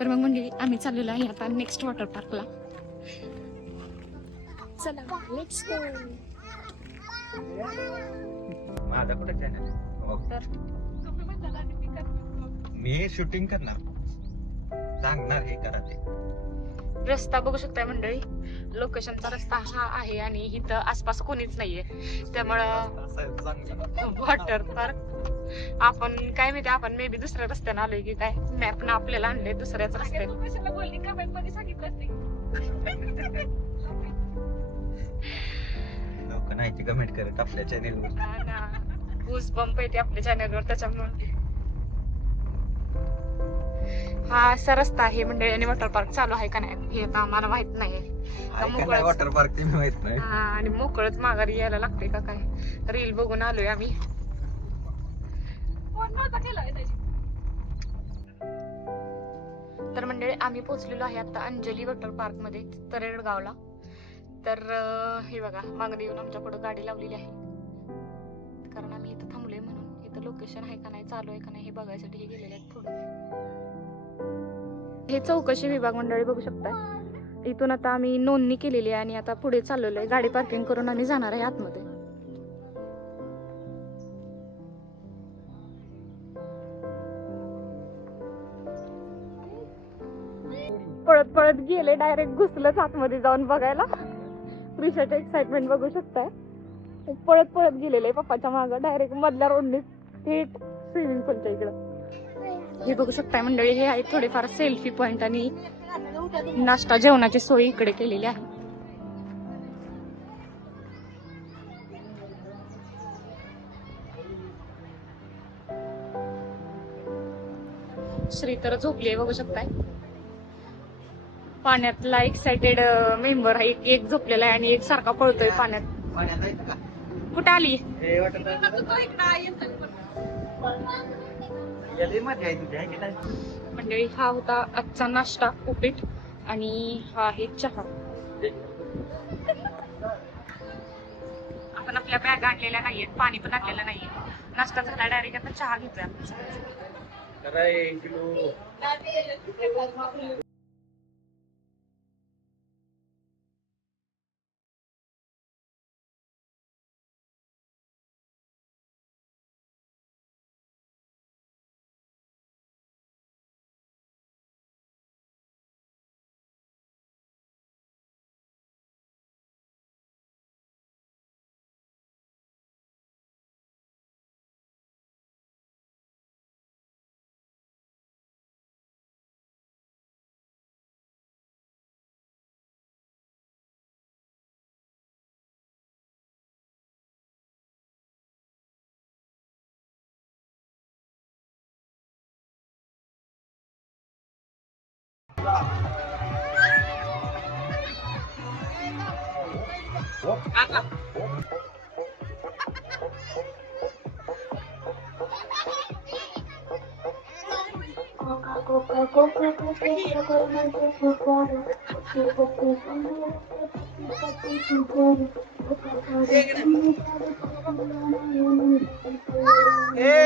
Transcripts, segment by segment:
तर मग म्हणजे आम्ही चाललेलो आहे आता नेक्स्ट वॉटर पार्कला. चला लेट्स गो. माझा कुठे चॅनल तर मी शूटिंग करणार, सांगणार हे करा ते. रस्ता बघू शकताय मंडळी, लोकेशनचा रस्ता हा आहे आणि इथं आसपास कोणीच नाहीये, त्यामुळं वॉटर पार्क आपण काय माहिती, आपण मे बी दुसऱ्या रस्त्याने आलोय की काय, मॅप ना आपल्याला आणले दुसऱ्याच रस्त्याने. लोक नाही कमेंट करत आपल्या चॅनेलवर. बूस बंप येते आपल्या चॅनलवर, त्याच्यामुळे हा असा रस्ता आहे मंडळी. आणि वॉटर पार्क चालू आहे का नाही हे आता आम्हाला माहित नाही. वॉटर पार्क ते माहित नाही. हा, आणि मोकळच माघारी यायला लागते का काय. रील बघून आलोय आम्ही. तर मंडळी आम्ही पोहोचलेलो आहे आता अंजली वॉटर पार्क मध्ये तरेडगावला. तर हे बघा, मागणी येऊन आमच्या पुढे गाडी लावलेली आहे, कारण आम्ही इथं थांबलोय म्हणून. इथं लोकेशन आहे का नाही, चालू आहे का नाही हे बघायसाठी हे गेलेले आहेत पुढे. हे चौकशी विभाग मंडळी बघू शकताय. इथून आता आम्ही नोंदणी केलेली आहे आणि आता पुढे चाललेलो आहे. गाडी पार्किंग करून आम्ही जाणार आहे आतमध्ये. पळत पळत गेले, डायरेक्ट घुसलंच आतमध्ये जाऊन बघायला. प्रिशाचं एक्साइटमेंट बघू शकताय. पळत पळत गेलेले पप्पाच्या मागं, डायरेक्ट मधल्या रोडने थेट स्विमिंग पूलच्या इकडं. हे बघू शकताय मंडळी, हे आहे थोडेफार सेल्फी पॉइंट आणि नाश्ता जेवणाची सोय इकडे केलेली आहे. श्री तर झोपली बघू शकताय. पाण्यातला एक्साइटेड मेंबर आहे, एक झोपलेला आहे आणि एक सारखा पळतोय पाण्यात. कुठे आली मंडळी? हा होता आजचा नाश्ता, उपीट, आणि हा आहे चहा. आपण आपल्या बॅग आणलेल्या नाहीयेत, पाणी पण आणलेलं नाहीये. नाश्ता झाला, डायरेक्ट आता चहा घेतोय आपण.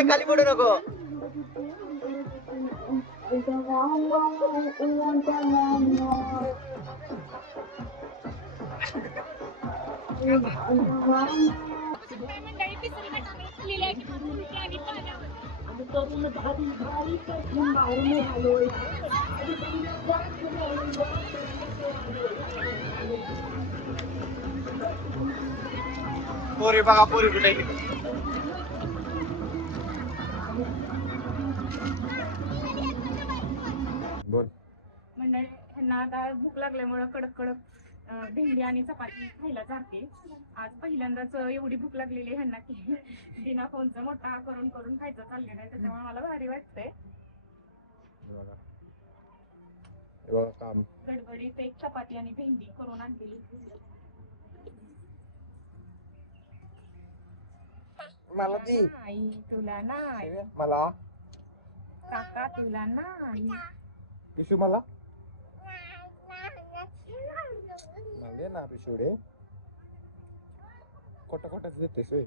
खाली पडू नको. पोरी बघा, पोरी कुठे बोल. मंडळी ह्यांना आता भूक लागल्यामुळे कडक कडक भेंडी आणि चपाती खायला जाते. आज पहिल्यांदाच एवढी भूक लागलेली ह्यांना की बिना फोनचा मोठा करून करून खायचं चाललेलं आहे, त्याच्यामुळे मला भारी वाटतंय. गडबडीत एक चपाती आणि भेंडी करून आणलेली. मला ती आई तुला नाही, मला काका तुला नाही, पिशू मला ना पिशूडे खोटा खोटाच देतेस.